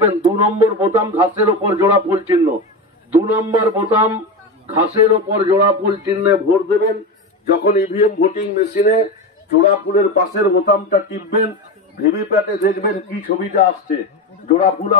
দেখবেন 2 নম্বর বোতাম ঘাসের ওপর জোড়া ফুল চিহ্ন, 2 নম্বর বোতাম ঘাসের ওপর জোড়া ফুল চিহ্নে ভোট দেবেন। যখন ইভিএম ভোটিং মেশিনে জোড়া ফুলের পাশের বোতামটা টিপবেন, ভিভিপ্যাটে দেখবেন কি ছবিটা আসছে, জোড়া ফুল